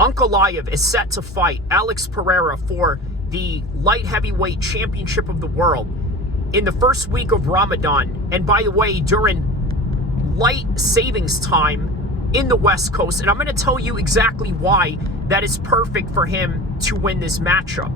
Ankalaev is set to fight Alex Pereira for the light heavyweight championship of the world in the first week of Ramadan. And by the way, during light savings time in the West Coast. And I'm going to tell you exactly why that is perfect for him to win this matchup.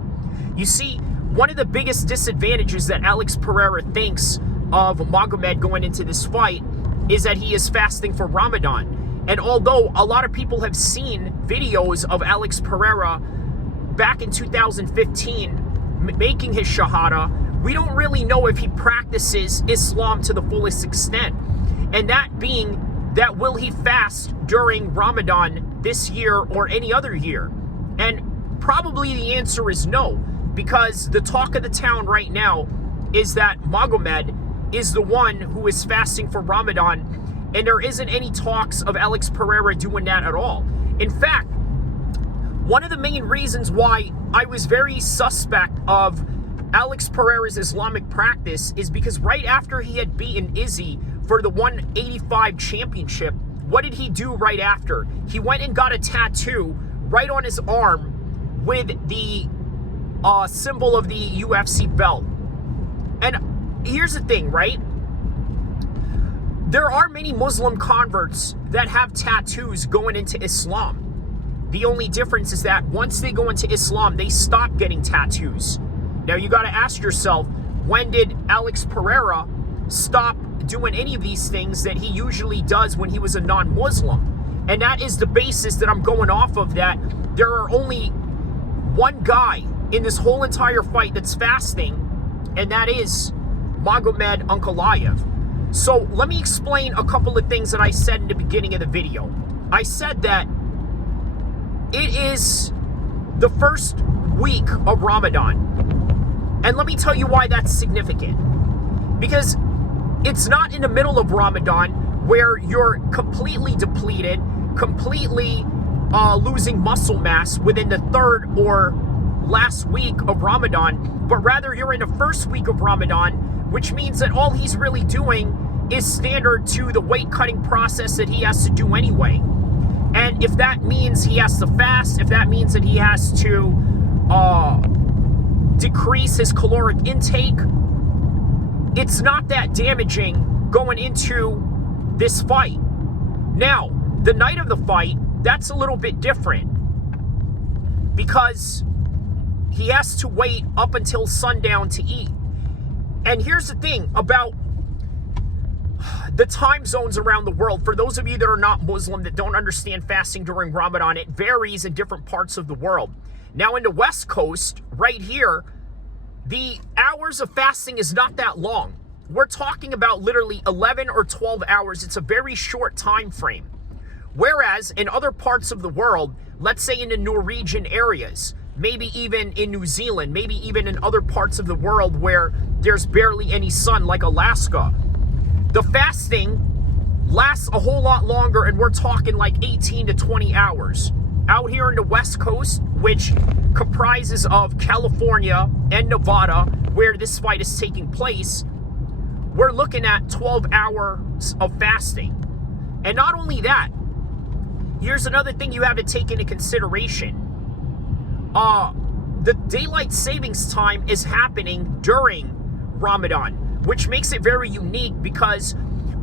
You see, one of the biggest disadvantages that Alex Pereira thinks of Magomed going into this fight is that he is fasting for Ramadan. And although a lot of people have seen videos of Alex Pereira back in 2015 making his shahada, we don't really know if he practices Islam to the fullest extent. And that being that, will he fast during Ramadan this year or any other year? And probably the answer is no, because the talk of the town right now is that Magomed is the one who is fasting for Ramadan, and there isn't any talks of Alex Pereira doing that at all. In fact, one of the main reasons why I was very suspect of Alex Pereira's Islamic practice is because right after he had beaten Izzy for the 185 championship, what did he do right after? He went and got a tattoo right on his arm with the symbol of the UFC belt. And here's the thing, right? There are many Muslim converts that have tattoos going into Islam. The only difference is that once they go into Islam, they stop getting tattoos. Now you got to ask yourself, when did Alex Pereira stop doing any of these things that he usually does when he was a non-Muslim? And that is the basis that I'm going off of, that there are only one guy in this whole entire fight that's fasting, and that is Magomed Ankalaev. So let me explain a couple of things that I said in the beginning of the video. I said that it is the first week of Ramadan. And let me tell you why that's significant. Because it's not in the middle of Ramadan where you're completely depleted, completely losing muscle mass within the third or last week of Ramadan, but rather you're in the first week of Ramadan, which means that all he's really doing is standard to the weight cutting process that he has to do anyway. And if that means he has to fast, if that means that he has to decrease his caloric intake, it's not that damaging going into this fight. Now, the night of the fight, that's a little bit different, because he has to wait up until sundown to eat. And here's the thing about the time zones around the world. For those of you that are not Muslim, that don't understand fasting during Ramadan, it varies in different parts of the world. Now in the West Coast, right here, the hours of fasting is not that long. We're talking about literally 11 or 12 hours. It's a very short time frame. Whereas in other parts of the world, let's say in the Norwegian areas, maybe even in New Zealand, maybe even in other parts of the world where there's barely any sun, like Alaska, the fasting lasts a whole lot longer, and we're talking like 18 to 20 hours. Out here in the West Coast, which comprises of California and Nevada, where this fight is taking place, we're looking at 12 hours of fasting. And not only that, here's another thing you have to take into consideration. The daylight savings time is happening during Ramadan, which makes it very unique, because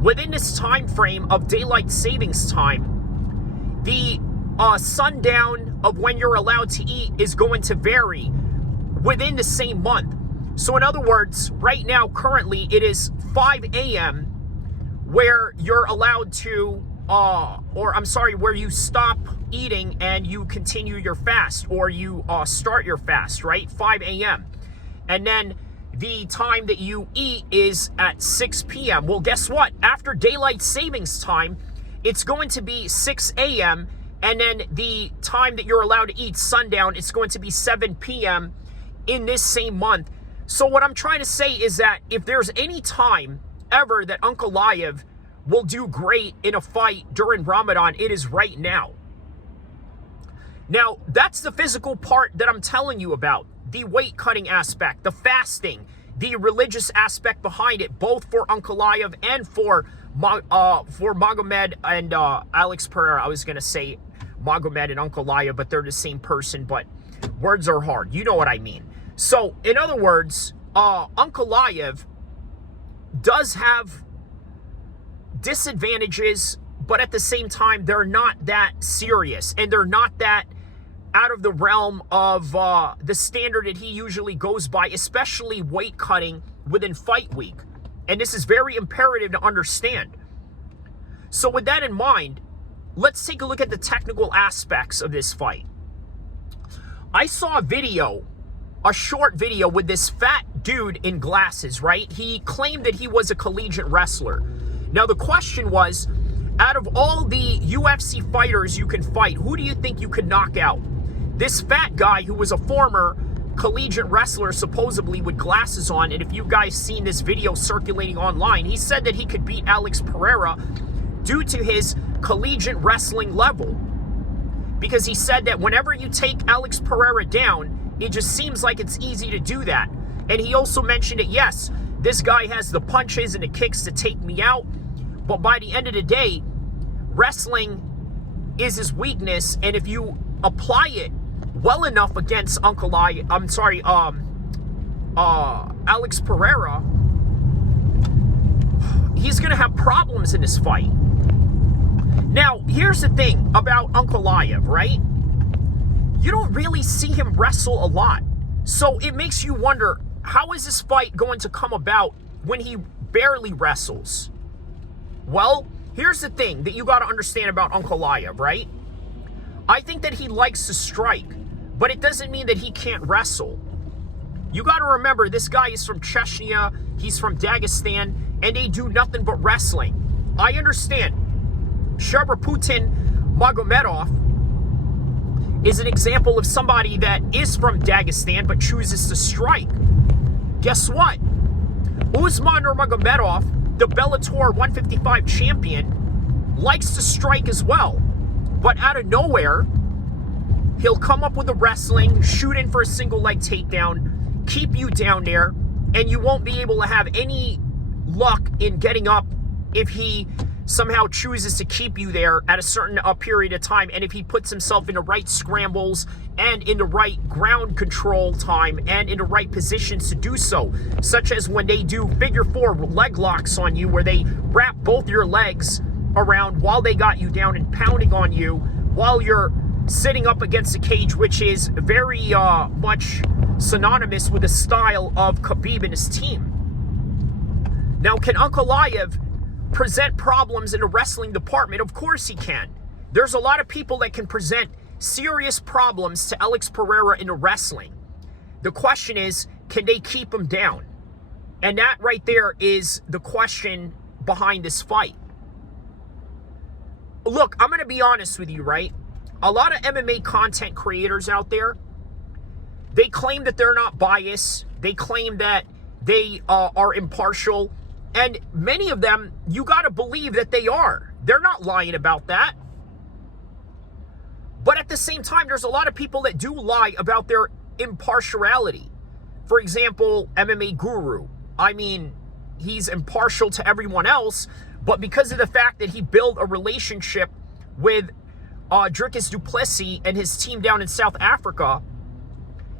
within this time frame of daylight savings time, the sundown of when you're allowed to eat is going to vary within the same month. So in other words, right now, currently, it is 5 a.m. where you're allowed to, where you stop eating and you continue your fast, or you start your fast, right? 5 a.m. And then the time that you eat is at 6 p.m. Well, guess what? After daylight savings time, it's going to be 6 a.m. And then the time that you're allowed to eat, sundown, it's going to be 7 p.m. in this same month. So what I'm trying to say is that if there's any time ever that Ankalaev will do great in a fight during Ramadan, it is right now. Now, that's the physical part that I'm telling you about. The weight cutting aspect, the fasting, the religious aspect behind it, both for Ankalaev and for Magomed and Alex Pereira. I was going to say Magomed and Ankalaev, but they're the same person, but words are hard. You know what I mean. So, in other words, Ankalaev does have disadvantages, but at the same time, they're not that serious, and they're not that out of the realm of the standard that he usually goes by, especially weight cutting within fight week. And this is very imperative to understand. So with that in mind, let's take a look at the technical aspects of this fight. I saw a short video with this fat dude in glasses, right? He claimed that he was a collegiate wrestler. Now the question was, out of all the UFC fighters you can fight, who do you think you could knock out? This fat guy who was a former collegiate wrestler, supposedly with glasses on, and if you guys seen this video circulating online, he said that he could beat Alex Pereira due to his collegiate wrestling level. Because he said that whenever you take Alex Pereira down, it just seems like it's easy to do that. And he also mentioned that, yes, this guy has the punches and the kicks to take me out, but by the end of the day, wrestling is his weakness, and if you apply it well enough against Alex Pereira, he's going to have problems in this fight. Now, here's the thing about Ankalaev, right? You don't really see him wrestle a lot. So it makes you wonder, how is this fight going to come about when he barely wrestles? Well, here's the thing that you got to understand about Ankalaev, right? I think that he likes to strike, but it doesn't mean that he can't wrestle. You got to remember, this guy is from Chechnya, he's from Dagestan, and they do nothing but wrestling. I understand. Putin Magomedov is an example of somebody that is from Dagestan but chooses to strike. Guess what? Usman Magomedov, the Bellator 155 champion, likes to strike as well. But out of nowhere, he'll come up with a wrestling, shoot in for a single leg takedown, keep you down there, and you won't be able to have any luck in getting up if he somehow chooses to keep you there at a certain period of time, and if he puts himself in the right scrambles and in the right ground control time and in the right positions to do so, such as when they do figure four leg locks on you, where they wrap both your legs around while they got you down and pounding on you while you're sitting up against the cage, which is very much synonymous with the style of Khabib and his team. Now, can Ankalaev present problems in the wrestling department? Of course he can. There's a lot of people that can present serious problems to Alex Pereira in the wrestling. The question is, can they keep him down? And that right there is the question behind this fight. Look, I'm going to be honest with you, right? A lot of MMA content creators out there, they claim that they're not biased. They claim that they are impartial. And many of them, you got to believe that they are. They're not lying about that. But at the same time, there's a lot of people that do lie about their impartiality. For example, MMA Guru. I mean, he's impartial to everyone else, but because of the fact that he built a relationship with Dricus du Plessis and his team down in South Africa,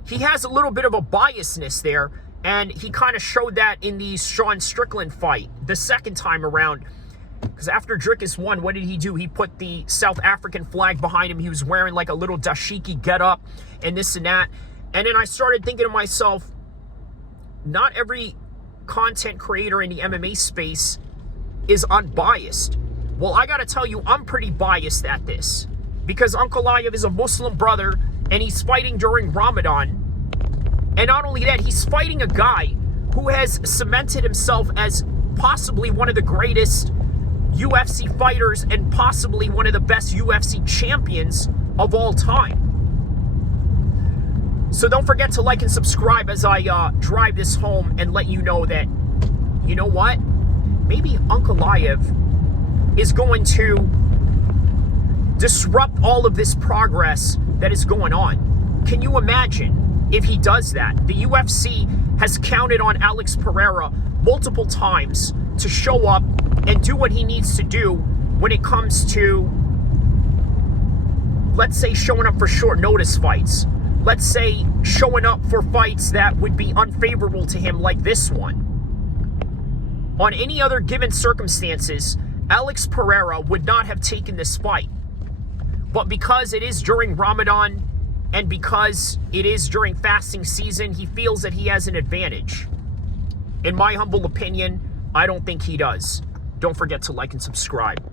he has a little bit of a biasness there. And he kind of showed that in the Sean Strickland fight the second time around. Because after Dricus won, what did he do? He put the South African flag behind him. He was wearing like a little dashiki getup and this and that. And then I started thinking to myself, not every content creator in the MMA space is unbiased. Well, I got to tell you, I'm pretty biased at this. Because Ankalaev is a Muslim brother and he's fighting during Ramadan. And not only that, he's fighting a guy who has cemented himself as possibly one of the greatest UFC fighters and possibly one of the best UFC champions of all time. So don't forget to like and subscribe as I drive this home and let you know that, you know what? Maybe Ankalaev is going to disrupt all of this progress that is going on. Can you imagine if he does that? The UFC has counted on Alex Pereira multiple times to show up and do what he needs to do when it comes to let's say showing up for short notice fights. Let's say showing up for fights that would be unfavorable to him like this one. On any other given circumstances, Alex Pereira would not have taken this fight. But because it is during Ramadan and because it is during fasting season, he feels that he has an advantage. In my humble opinion, I don't think he does. Don't forget to like and subscribe.